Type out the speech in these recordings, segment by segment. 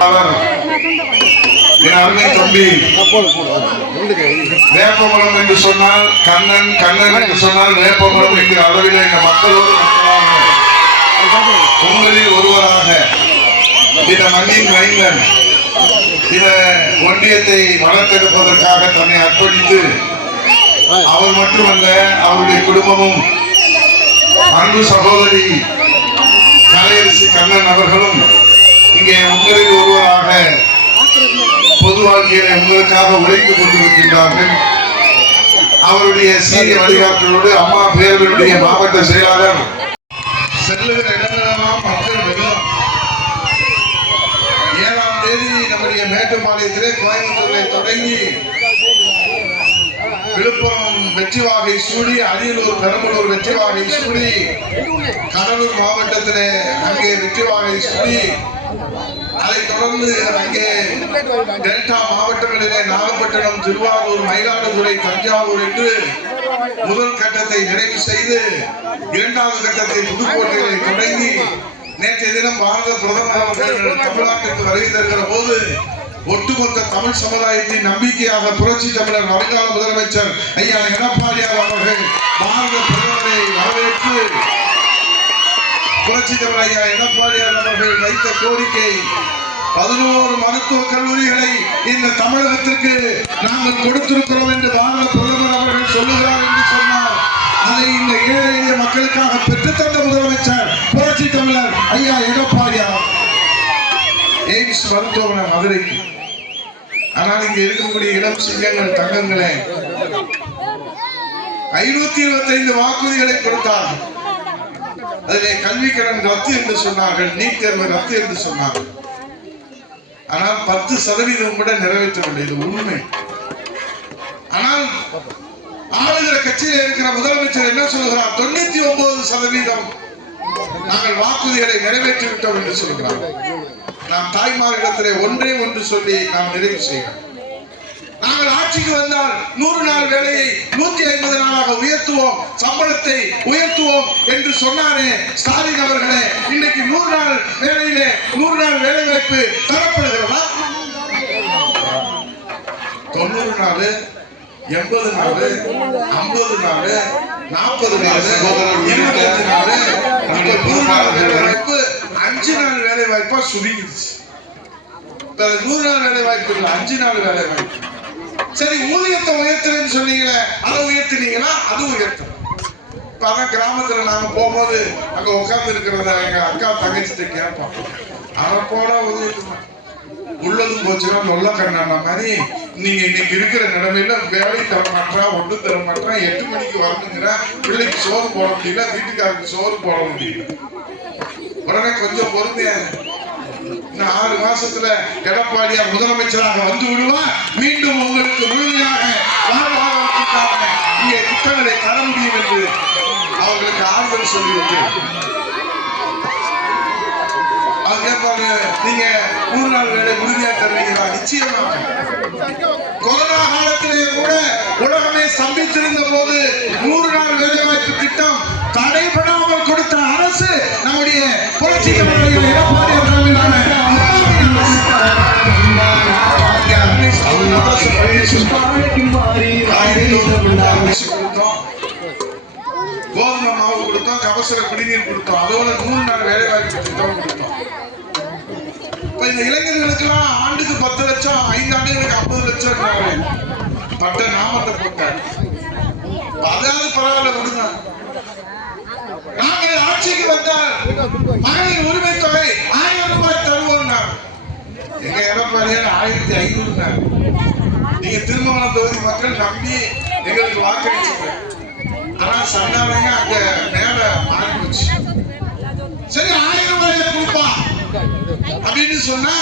அவர் அருமை தம்பி. வேப்பகுளம் என்று சொன்னால் கண்ணன் கண்ணன் என்று சொன்னால் வேப்பமரம் என்கிற அளவில் இந்த மக்களோடு உங்களில் ஒருவராக இந்த மண்ணின் மைந்தன் இந்த ஒன்றியத்தை வளர்த்தெடுப்பதற்காக தன்னை அர்ப்பணித்து அவர் மட்டுமல்ல அவருடைய குடும்பமும் அன்பு சகோதரி கலையரசி கண்ணன் அவர்களும் இங்கே உங்களில் பொது வாழ்க்கையில உங்களுக்காக உழைத்துக் கொண்டிருக்கின்றார்கள். அவருடைய சீரிய வழிகாட்டலோடு அம்மா பேரவருடைய மாவட்ட செயலாளர் செல்லுகிற இடங்களெல்லாம் மக்கள் வெள்ளம் ஏழாம் தேதி நம்முடைய மேட்டுப்பாளையத்திலே கோயம்புத்தூரை தொடங்கி விழுப்புரம் வெற்றி வாகை சூடி அரியலூர் பெரம்பலூர் வெற்றி வாகை சூடி கடலூர் மாவட்டத்திலே அங்கே வெற்றி வாகை சூடி அதைத் தொடர்ந்து அங்கே டெல்டா மாவட்டங்களிலே நாகப்பட்டினம் திருவாரூர் மயிலாடுதுறை தஞ்சாவூர் என்று முதல் கட்டத்தை நிறைவு செய்து இரண்டாவது கட்டத்தை புதுக்கோட்டையிலே தொடங்கி நேற்றைய தினம் பாரத பிரதமர் அவர்கள் தமிழ்நாட்டுக்கு வருகை தருகிற போது ஒட்டுமொத்த தமிழ் சமுதாயத்தின் நம்பிக்கையாக புரட்சி தமிழர் வருங்கால முதலமைச்சர் ஐயா எடப்பாடியார் அவர்கள் பாரத பிரதமரை வரவேற்று புரட்சி தமிழ் ஐயா எடப்பாடியார் அவர்கள் வைத்த கோரிக்கை பதினோரு மருத்துவக் கல்லூரிகளை இந்த தமிழகத்திற்கு நாங்கள் கொடுத்திருக்கிறோம் என்று பாரத பிரதமர் அவர்கள் சொல்லுகிறார் என்று சொன்னார். அதை இந்த ஏழை எளிய மக்களுக்காக பெற்றுத்தந்த முதலமைச்சர் புரட்சி தமிழர் ஐயா எடப்பாடியார். எய்ம்ஸ் மருத்துவமனை மதுரைக்கு. ஆனால் இங்க இருக்கக்கூடிய இளம் சிங்கங்கள் தங்கங்களே ஐநூத்தி இருபத்தி ஐந்து வாக்குறுதிகளை கொடுத்தார் அதிலே கல்விக்கடன் ரத்து என்று சொன்னார்கள் நீட் தேர்வு ரத்து என்று சொன்னார்கள். ஆனால் பத்து சதவீதம் கூட நிறைவேற்றவில்லை இது உண்மை. ஆனால் ஆளுகிற கட்சியில் இருக்கிற முதலமைச்சர் என்ன சொல்கிறார் தொண்ணூத்தி ஒன்பது சதவீதம் நாங்கள் வாக்குறுதிகளை நிறைவேற்றி விட்டோம் என்று சொல்கிறார். நாம் தாய்மார்களிடத்திலே ஒன்றே ஒன்று சொல்லி நாம் நிறைவு செய்கிறோம். நாங்கள் ஆட்சிக்கு வந்தால் நூறு நாள் வேலையை நூத்தி ஐம்பது நாளாக உயர்த்துவோம் சம்பளத்தை உயர்த்துவோம் என்று சொன்னாரே ஸ்டாலின் அவர்களே. இன்னைக்கு நூறு நாள் வேலையிலே நூறு நாள் வேலை வாய்ப்பு தரப்படுகிறதா? தொண்ணூறு நாள் எண்பது நாள் ஐம்பது நாள் நாற்பது நாள் இருபத்தஞ்சு நாள் இப்ப நூறு நாள் வேலை வாய்ப்பு அஞ்சு நாள் வேலை வாய்ப்பா சுருங்கிடுச்சு. நூறு நாள் வேலை வாய்ப்பு இல்லை அஞ்சு நாள் வேலை வாய்ப்பு. சரி ஊதியத்தை உயர்த்துறேன்னு சொன்னீங்களே அதை உயர்த்தினீங்களா? அது உயர்த்தணும். இப்ப அதான் கிராமத்துல நாங்க போகும்போது அங்க உட்கார்ந்து இருக்கிறத எங்க அக்கா தங்கச்சிட்ட கேட்போம் அதை போட உதவிட்டுமா உள்ளதும் போச்சுன்னா நொல்ல கண்ணான மாதிரி நீங்க இன்னைக்கு இருக்கிற நிலைமையில வேலை தர மாட்டா ஒண்ணு தர மாட்டா எட்டு மணிக்கு வரணுங்கிற பிள்ளைக்கு சோறு போட முடியல வீட்டுக்காரருக்கு சோறு போட முடியல. உடனே கொஞ்சம் பொறுமையா இந்த ஆறு மாசத்துல எடப்பாடியா முதலமைச்சராக வந்து விடுவா மீண்டும் உங்களுக்கு முழுமையாக இங்கே திட்டங்களை தர முடியும் என்று அவர்களுக்கு ஆறுதல் சொல்லிவிட்டு. அவங்க கேட்பாங்க நீங்க நூறு நாள் வேலை உறுதியாக தருவீங்களா? நிச்சயமாக. கொரோனா காலத்திலே கூட உலகமே சந்தித்திருந்த போது நூறு நாள் வேலை வாய்ப்பு திட்டம் தடைபடாமல் கொடுத்த அரசு நம்முடைய புரட்சிகரமான எடப்பாடி அவர்கள் மீதான குடிநீர் கொடுத்தோம். அதோட நூறு நாள் வேலை வாய்ப்பு திட்டம் கொடுத்தோம். இப்ப இந்த இளைஞர்களுக்கெல்லாம் ஆண்டுக்கு பத்து லட்சம் ஐந்து ஆண்டுகளுக்கு ஐம்பது லட்சம் பட்ட நாமத்தை போட்டார் அதாவது பரவாயில்ல விடுங்க. நாங்கள் ஆட்சிக்கு வந்தால் மகளிர் உரிமை தொகை ஆயிரம் ரூபாய் தருவோம் எங்க எடப்பாடியார் ஆயிரத்தி ஐநூறு நீங்க திருமணம் தொகுதி மக்கள் நம்பி எங்களுக்கு வாக்களிச்சுங்க. ஆனா சண்டாளைங்க அங்க மேல மாறி போச்சு சரி ஆயிரம் ரூபாயில கொடுப்பா அப்படின்னு சொன்னா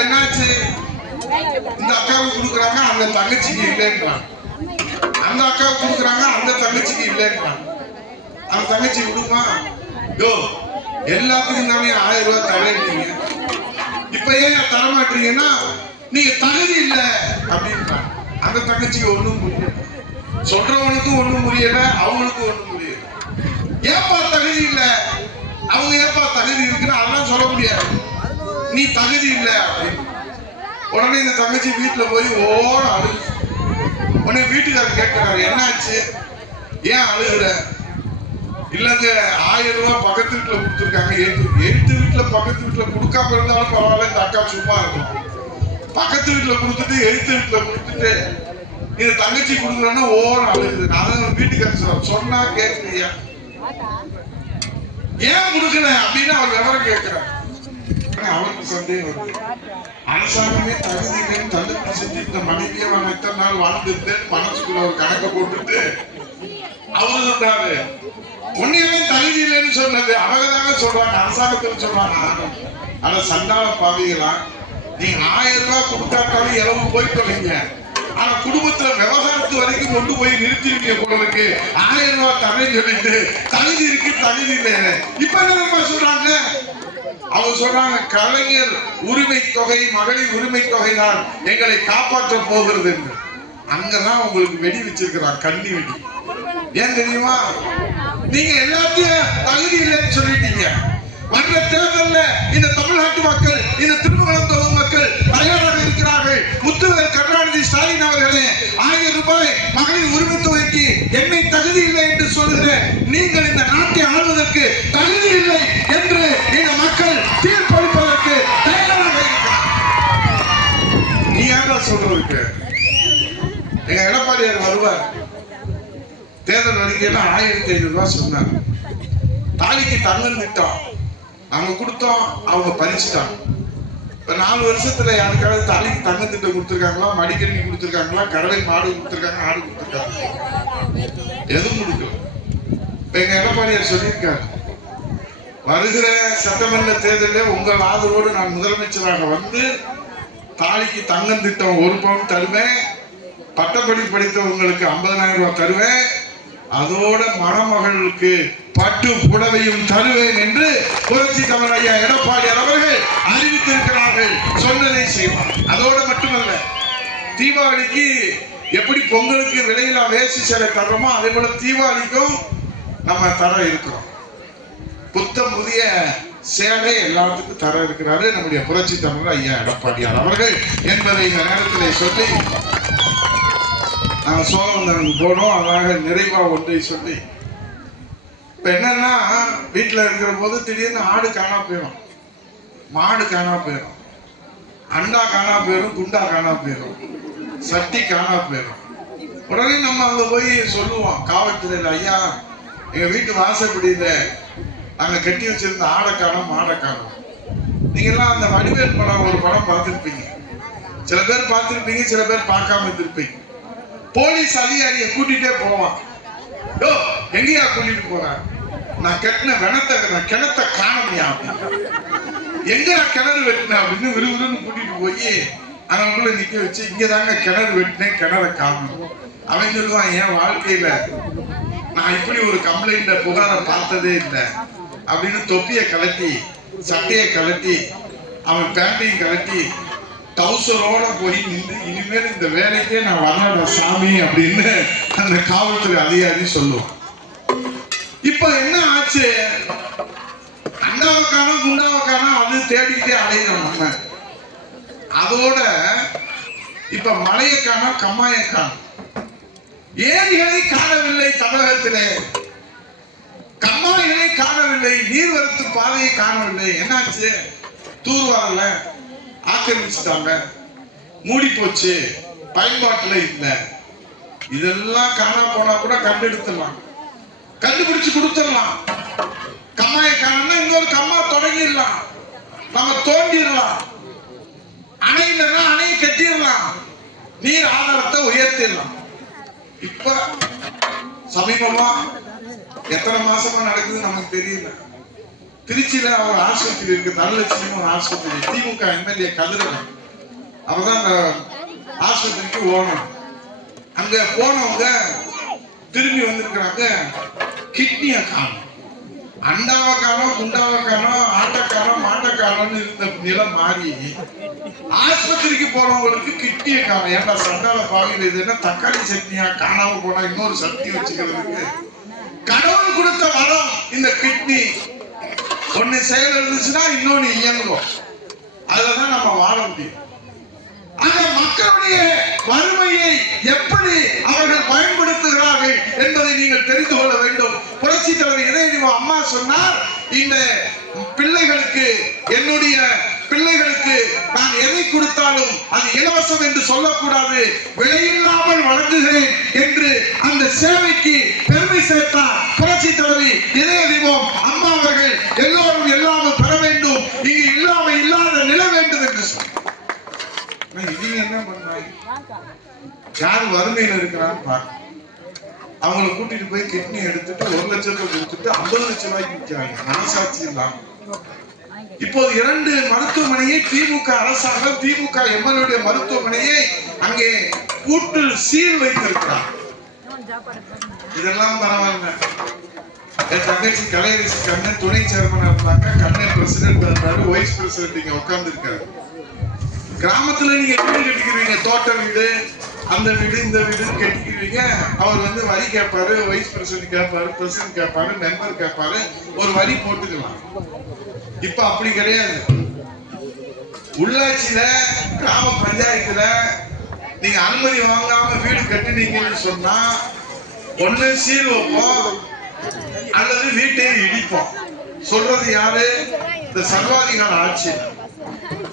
என்னாச்சு? இந்த அக்காவுக்கு கொடுக்குறாங்க அந்த தங்கச்சிக்கு இல்லைன்றான். அந்த அக்காவுக்கு கொடுக்குறாங்க அந்த தங்கச்சிக்கு இல்லைன்றான். அந்த தங்கச்சி கொடுமா யோ எல்லாத்துக்கும் தானே ஆயிரம் ரூபாய் தரீங்க இப்ப ஏன் தர மாட்டீங்கன்னா நீங்க தகுதி இல்ல அப்படின்றான். அந்த தங்கச்சிக்கு ஒண்ணும் புரியல. சொல்றவனுக்கும் ஒண்ணும் புரியல அவனுக்கும் ஒண்ணும் புரியல. ஏப்பா தகுதி இல்லை? அவங்க ஏப்பா தகுதி இருக்குன்னு அதெல்லாம் சொல்ல முடியாது. நீ தகுதி உடனே இந்த தங்கச்சி வீட்டுல போய் ஓட அழு உடனே வீட்டுக்காரர் கேட்கிறாரு என்னாச்சு? ஏன் அழுகுற? இல்லங்க ஆயிரம் ரூபாய் பக்கத்து வீட்டுல கொடுத்துருக்காங்க. எழுத்து எழுத்து வீட்டுல பக்கத்து வீட்டுல கொடுக்காம இருந்தாலும் பரவாயில்ல இந்த அக்கா சும்மா இருக்கும் பக்கத்து வீட்டுல கொடுத்துட்டு எழுத்து வீட்டுல கொடுத்துட்டு இது தங்கச்சி கொடுக்குறேன்னா ஓரம் அழுகுது. நான் வீட்டுக்காரர் சொல்றேன் சொன்னா கேட்கலையா? ஏன் கொடுக்கல அப்படின்னு அவர் விவரம் கேட்கிறார் அவனுக்கு சந்தேகம் வருது அரசாங்கமே தகுதி இல்லைன்னு தள்ளுபடி செஞ்சு இந்த மனைவியை நான் எத்தனை நாள் வாழ்ந்துட்டேன்னு மனசுக்குள்ள ஒரு கணக்கை போட்டுட்டு அவரு சொல்றாரு உன்னையுமே தகுதி இல்லைன்னு சொன்னது அவங்க தாங்க சொல்றாங்க அரசாங்கத்தில் சொல்றாங்க. ஆனா சண்டாள பாவிகளா நீங்க ஆயிரம் ரூபாய் கொடுத்தாட்டாலும் இளவு போய் தொலைங்க. ஆனா குடும்பத்துல விவகாரத்து வரைக்கும் கொண்டு போய் நிறுத்திருக்கீங்க போல இருக்கு ஆயிரம் ரூபாய் தரேன்னு சொல்லிட்டு தகுதி இருக்கு தகுதி இல்லை இப்ப என்ன சொல்றாங்க? அவங்க சொல்றாங்க கலைஞர் உரிமை தொகை மகளிர் உரிமை தொகை தான் எங்களை காப்பாற்ற போகிறது என்று. அங்கதான் உங்களுக்கு வெடி வச்சிருக்கிறான் கண்ணி வெடி. ஏன் தெரியுமா? நீங்க எல்லாத்தையும் தகுதி இல்லைன்னு சொல்லிட்டீங்க. வர்ற தேர்தல்ல இந்த தமிழ்நாட்டு மக்கள் இந்த திருமணம் மக்கள் தயாராக இருக்கிறார்கள். முத்துவர் கருணாநிதி ஸ்டாலின் அவர்களே ஆயிரம் ரூபாய் மகளிர் உரிமை தொகைக்கு என்னை தகுதி இல்லை என்று சொல்லுகிற நீங்கள் இந்த நாட்டை ஆளுவதற்கு தகுதி இல்லை என்று இந்த மக்கள் தீர்ப்பளிப்பதற்கு தயாராக நீ யாரா சொல்றதுக்கு? எங்க எடப்பாடியார் வருவார். தேர்தல் அறிக்கையில ஆயிரத்தி ஐநூறு ரூபாய் சொன்னார். தாலிக்கு தங்கம் திட்டம் அவங்க கொடுத்தோம் அவங்க பறிச்சுட்டாங்க. இப்போ நாலு வருஷத்துல யாருக்காவது தாலிக்கு தங்க திட்டம் கொடுத்துருக்காங்களா மடிக்கணி கொடுத்துருக்காங்களா கடலை மாடு கொடுத்துருக்காங்க ஆடு கொடுத்துருக்காங்க? எதுவும் கொடுக்கல. இப்ப எங்க எடப்பாடியார் சொல்லியிருக்காரு வருகிற சட்டமன்ற தேர்தலில் உங்கள் ஆதரவோடு நான் முதலமைச்சராக வந்து தாலிக்கு தங்கம் திட்டம் ஒரு பவுன் தருவேன் பட்டப்படி படித்தவங்களுக்கு ஐம்பதனாயிரம் ரூபாய் தருவேன் அதோட மணமகளுக்கு பட்டு புடவையும் தருவேன் என்று புரட்சி தமிழ் ஐயா எடப்பாடியார் அவர்கள் அறிவித்திருக்கிறார்கள். சொன்னதை செய்வார். அதோட மட்டுமல்ல தீபாவளிக்கு எப்படி பொங்கலுக்கு விலையில வேசி சேலை தர்றோமோ அதே போல தீபாவளிக்கும் நம்ம தர இருக்கிறோம். புத்தம் புதிய சேலை எல்லாத்துக்கும் தர இருக்கிறாரு நம்முடைய புரட்சி தமிழர் ஐயா எடப்பாடியார் அவர்கள் என்பதை இந்த நேரத்தில் சொல்லி நாங்கள் சோழவந்தனுக்கு போனோம் அதாக நிறைவாக ஒன்றை சொல்லி. இப்போ என்னென்னா வீட்டில் இருக்கிற போது திடீர்னு ஆடு காணா போயிடும் மாடு காணா போயிடும் அண்டா காணா போயிடும் குண்டா காணா போயிடும் சட்டி காணா போயிடும் உடனே நம்ம அங்கே போய் சொல்லுவோம் காவல்துறையில் ஐயா எங்கள் வீட்டு வாசப்படியில் நாங்கள் கட்டி வச்சிருந்த ஆடை காணோம் மாடை காணும். நீங்கள்லாம் அந்த வடிவேல் படம் ஒரு படம் பார்த்துருப்பீங்க. சில பேர் பார்த்துருப்பீங்க சில பேர் பார்க்காம இருந்திருப்பீங்க. போலீஸ் அதிகாரிய கூட்டிட்டே போவான். டோ எங்கேயா கூட்டிட்டு போறான் நான் கட்டின வெனத்தை நான் கிணத்த காணமையா எங்க நான் கிணறு வெட்டினேன் அப்படின்னு விறுவிறுன்னு கூட்டிட்டு போய் அவனுக்குள்ள நிக்க வச்சு இங்கதாங்க கிணறு வெட்டினேன் கிணற காணணும் அவன் சொல்லுவான் என் வாழ்க்கையில நான் இப்படி ஒரு கம்ப்ளைண்ட புகாரை பார்த்ததே இல்லை. அப்படின்னு தொப்பியை கலட்டி சட்டையை கலட்டி அவன் பேண்டையும் கலட்டி டவுசரோட போய் நின்று இனிமேல் இந்த வேலைக்கே நான் வரல சாமி அப்படின்னு அந்த காவல்துறை அதிகாரி சொல்லுவான். இப்ப என்ன ஆச்சு? அண்டாவுக்கான குண்டாவுக்கான அது தேடிக்கிட்டே அலையிறோம் நம்ம. அதோட இப்ப மலையக்கான கம்மாயக்கான? ஏரிகளை காணவில்லை தமிழகத்திலே. கம்மாய்களை காணவில்லை நீர்வரத்து பாதையை காணவில்லை. என்னாச்சு? தூர்வாரல. ஆக்கிரமிச்சுட்டாங்க. மூடி போச்சு. பயன்பாட்டுல இல்லை. இதெல்லாம் காணா போனா கூட கண்டெடுத்துடலாம் கண்டுபிடிச்சு கொடுத்துடலாம். கம்மாயை காணா இன்னொரு கம்மா தொடங்கிடலாம். நம்ம தோண்டிடலாம். அணை இல்லைன்னா அணையை கட்டிடலாம். நீர் ஆதாரத்தை உயர்த்திடலாம். இப்ப சமீபமா எத்தனை மாசமா நடக்குது நமக்கு தெரியல. திருச்சியில ஒரு ஆஸ்பத்திரி இருக்கு. தனலட்சுமி ஒரு ஆஸ்பத்திரி. திமுக எம்எல்ஏ கதிரவன். அவர்தான் அந்த ஆஸ்பத்திரிக்கு ஓனர். அங்க போனவங்க திரும்பி வந்திருக்கிறாங்க. கிட்னியை காணும் அண்டாவை காணோம் ஆட்டக்காரோ காணோம் இருந்த நிலம் மாறி ஆஸ்பத்திரிக்கு போறவங்களுக்கு கிட்னியை காணும் ஏன்டா சண்டால பாவியில் இதுன்னா தக்காளி சட்னியா? காணாம போனா இன்னொரு சட்னி வச்சுக்கிறதுக்கு. கடவுள் கொடுத்த வரம் இந்த கிட்னி. ஒன்னு செயல் இருந்துச்சுன்னா இன்னொன்னு இயங்குவோம் அதுலதான் நம்ம வாழ முடியும். அந்த மக்களுடைய வறுமையை எப்படி அவர்கள் பயன்படுத்துகிறார்கள் என்பதை நீங்கள் தெரிந்து கொள்ள வேண்டும். புரட்சி தலைவர் இதயநிதி அம்மா சொன்னார் இந்த பிள்ளைகளுக்கு என்னுடைய பிள்ளைகளுக்கு நான் எதை கொடுத்தாலும் அது இலவசம் என்று சொல்லக்கூடாது. விலையில்லாமல் வழங்குகிறேன் என்று அந்த சேவைக்கு பெருமை சேர்த்தார் புரட்சி தலைவி இதய தீபம் அம்மா அவர்கள் எல்லோரும் எல்லாமும் பெற வேண்டும் இங்கு இல்லாம இல்லாத நிலை வேண்டும் என்று சொன்னார் ஆனா இவங்க என்ன பண்ணாங்க யார் இருக்கிறான்னு பார்க்க அவங்கள கூட்டிட்டு போய் கிட்னி எடுத்துட்டு ஒரு லட்சத்தை கொடுத்துட்டு ஐம்பது லட்சம் ரூபாய்க்கு விற்கிறாங்க. மனசாட்சி இல்லாம. இப்போது இரண்டு மருத்துவமனையை திமுக அரசாங்கம் திமுக எம்எல்ஏ மருத்துவமனையை அங்கே கூட்டு சீல் வைத்திருக்கிறார் இதெல்லாம் பரவாயில்ல. என் தங்கச்சி கலையரசி கண்ணன் துணை சேர்மனா இருந்தாங்க. கண்ணன் பிரசிடென்ட் இருந்தாரு. வைஸ் பிரசிடென்ட் இங்க உட்கார்ந்து இருக்காரு கிராமத்துல நீங்க வீடு கட்டிக்கிறீங்க தோட்ட வீடு. அந்த வீடு இந்த வீடு கட்டிக்கிறீங்க அவர் வந்து வரி கேட்பாரு வைஸ் பிரசிடன்ட் கேட்பாரு பிரசிடன்ட் கேட்பாரு மெம்பர் கேட்பாரு. ஒரு வரி போட்டுக்கலாம். இப்ப அப்படி கிடையாது. உள்ளாட்சியில கிராம பஞ்சாயத்துல நீங்க அனுமதி வாங்காம வீடு கட்டினீங்கன்னு சொன்னா ஒண்ணு சீல் வைப்போம் அல்லது வீட்டையே இடிப்போம். சொல்றது யாரு? இந்த சர்வாதிகார ஆட்சி.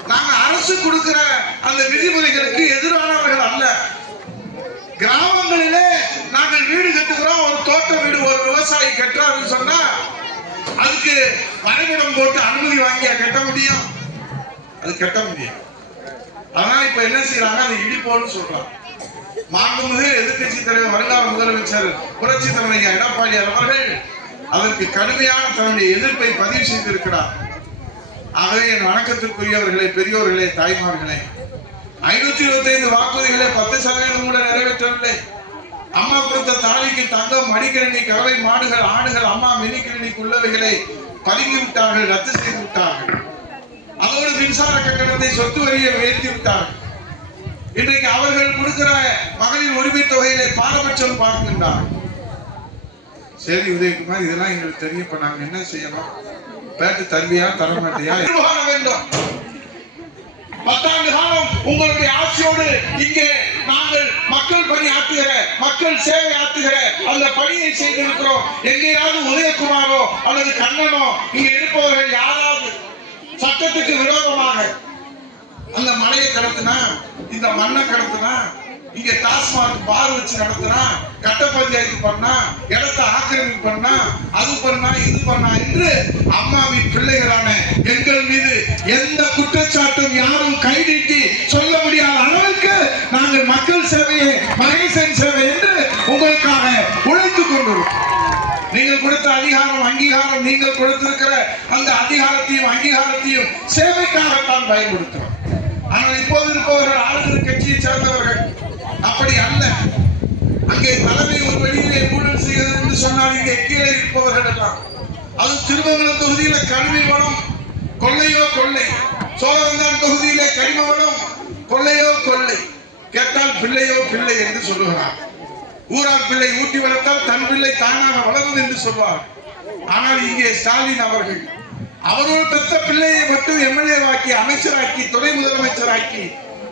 நாங்க அரசு கொடுக்கிற அந்த விதிமுறைகளுக்கு எதிரானவர்கள் அல்ல. கிராமங்களிலே நாங்கள் வீடு கட்டுகிறோம் ஒரு தோட்ட வீடு ஒரு விவசாயி கட்டுறாருன்னு சொன்னா அதுக்கு வரைபடம் போட்டு அனுமதி வாங்கியா கட்ட முடியும்? அது கட்ட முடியும். ஆனா இப்ப என்ன செய்யறாங்க அது இடிப்போன்னு சொல்றாங்க. மாண்புமிகு எதிர்க்கட்சி தலைவர் வருங்கால முதலமைச்சர் புரட்சி தலைவர் எடப்பாடி அவர்கள் அதற்கு கடுமையான தன்னுடைய எதிர்ப்பை பதிவு செய்திருக்கிறார். ஆகவே என் வணக்கத்திற்குரியவர்களே பெரியோர்களே தாய்மார்களே ஐநூத்தி இருபத்தி ஐந்து வாக்குறுதிகளை பத்து சதவீதம் கூட நிறைவேற்றவில்லை. அம்மா கொடுத்த தாலிக்கு தங்கம் மடிக்கணினி கலவை மாடுகள் ஆடுகள் அம்மா மினிக்கிளினிக் உள்ளவைகளை பதுக்கி விட்டார்கள் ரத்து செய்து விட்டார்கள். அதோடு மின்சார கட்டணத்தை சொத்து வரியை உயர்த்தி விட்டார்கள். இன்றைக்கு அவர்கள் கொடுக்கிற மகளிர் உரிமை தொகையிலே பாரபட்சம் பார்க்கின்றார்கள். சரி உதயகுமார் இதெல்லாம் எங்களுக்கு தெரியும். இப்ப நாங்க என்ன செய்யணும்? பேட்டு தம்பியா தர மாட்டியா வேண்டும். பத்தாண்டு காலம் உங்களுடைய ஆட்சியோடு இங்கே நாங்கள் மக்கள் பணி ஆற்றுகிற மக்கள் சேவை ஆற்றுகிற அந்த பணியை செய்திருக்கிறோம். எங்கேயாவது உதயகுமாரோ அல்லது கண்ணனோ இங்க இருப்பவர்கள் யாராவது சட்டத்துக்கு விரோதமாக அந்த மலையை கடத்தினா இந்த மண்ணை கடத்தினா இங்க டாஸ்மாக் பார் வச்சு நடத்தினா கட்ட பஞ்சாயத்து பண்ணா இடத்தை ஆக்கிரமிப்பு பண்ணா அது பண்ணா இது பண்ணா என்று அம்மாவின் பிள்ளைகளான எங்கள் மீது எந்த குற்றச்சாட்டும் யாரும் கை நீட்டி சொல்ல முடியாத அளவுக்கு நாங்கள் மக்கள் சேவையை மகேசன் சேவை என்று உங்களுக்காக உழைத்துக் கொண்டிருக்கிறோம். நீங்கள் கொடுத்த அதிகாரம் அங்கீகாரம் நீங்கள் கொடுத்திருக்கிற அந்த அதிகாரத்தையும் அங்கீகாரத்தையும் சேவைக்காகத்தான் பயன்படுத்துகிறோம். ஆனால் இப்போது இருப்பவர்கள் ஆளுநர் கட்சியை சேர்ந்தவர்கள் அப்படி அல்ல. அங்கே தலைமை ஒரு வெளியிலே ஊழல் செய்கிறது என்று சொன்னால் இங்கே கீழே இருப்பவர்கள் எல்லாம். அது திருமங்கலம் தொகுதியில கல்வி வளம். கொள்ளையோ கொள்ளை. சோழந்தான் தொகுதியிலே கனிம வளம். கொள்ளையோ கொள்ளை. கேட்டால் பிள்ளையோ பிள்ளை என்று சொல்லுகிறார். ஊரார் பிள்ளை ஊட்டி வளர்த்தால் தன் பிள்ளை தானாக வளரும் என்று சொல்வார். ஆனால் இங்கே ஸ்டாலின் அவர்கள் அவரோடு பெற்ற பிள்ளையை மட்டும் எம்எல்ஏ ஆக்கி அமைச்சராக்கி துணை முதலமைச்சராக்கி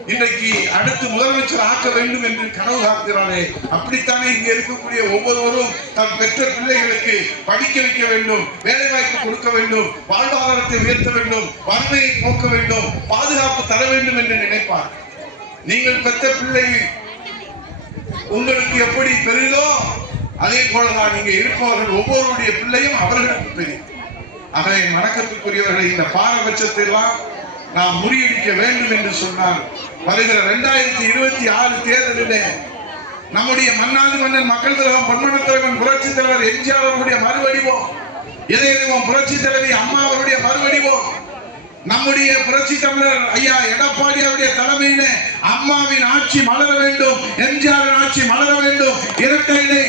இன்றைக்கு அடுத்து முதலமைச்சர் ஆக்க வேண்டும் என்று கனவு காக்கிறாரே. அப்படித்தானே இங்க இருக்கக்கூடிய ஒவ்வொருவரும் தம் பெற்ற பிள்ளைகளுக்கு படிக்க வைக்க வேண்டும் வேலை வாய்ப்பு கொடுக்க வேண்டும் வாழ்வாதாரத்தை உயர்த்த வேண்டும் வறுமையை போக்க வேண்டும் பாதுகாப்பு தர வேண்டும் என்று நினைப்பார். நீங்கள் பெற்ற பிள்ளை உங்களுக்கு எப்படி பெரிதோ அதே போலதான் இங்க இருப்பவர்கள் ஒவ்வொருடைய பிள்ளையும் அவர்களுக்கு பெரிய ஆகவே என் வணக்கத்துக்குரியவர்களை இந்த பாரபட்சத்தை எல்லாம் நாம் முறியடிக்க வேண்டும் என்று சொன்னார் வருகிற இரண்டாயிரத்தி இருபத்தி ஆறு தேர்தலிலே நம்முடைய மன்னாதி மன்னன் மக்கள் தலைவர் பொன்மன தலைவன் புரட்சி தலைவர் எம்ஜிஆர் அவருடைய மறுவடிவோம். இதயம் புரட்சி தலைவி அம்மா அவருடைய மறுவடிவோம். நம்முடைய புரட்சி தமிழர் ஐயா எடப்பாடி அவருடைய தலைமையில அம்மாவின் ஆட்சி மலர வேண்டும் எம்ஜிஆரின் ஆட்சி மலர வேண்டும் இரட்டையிலே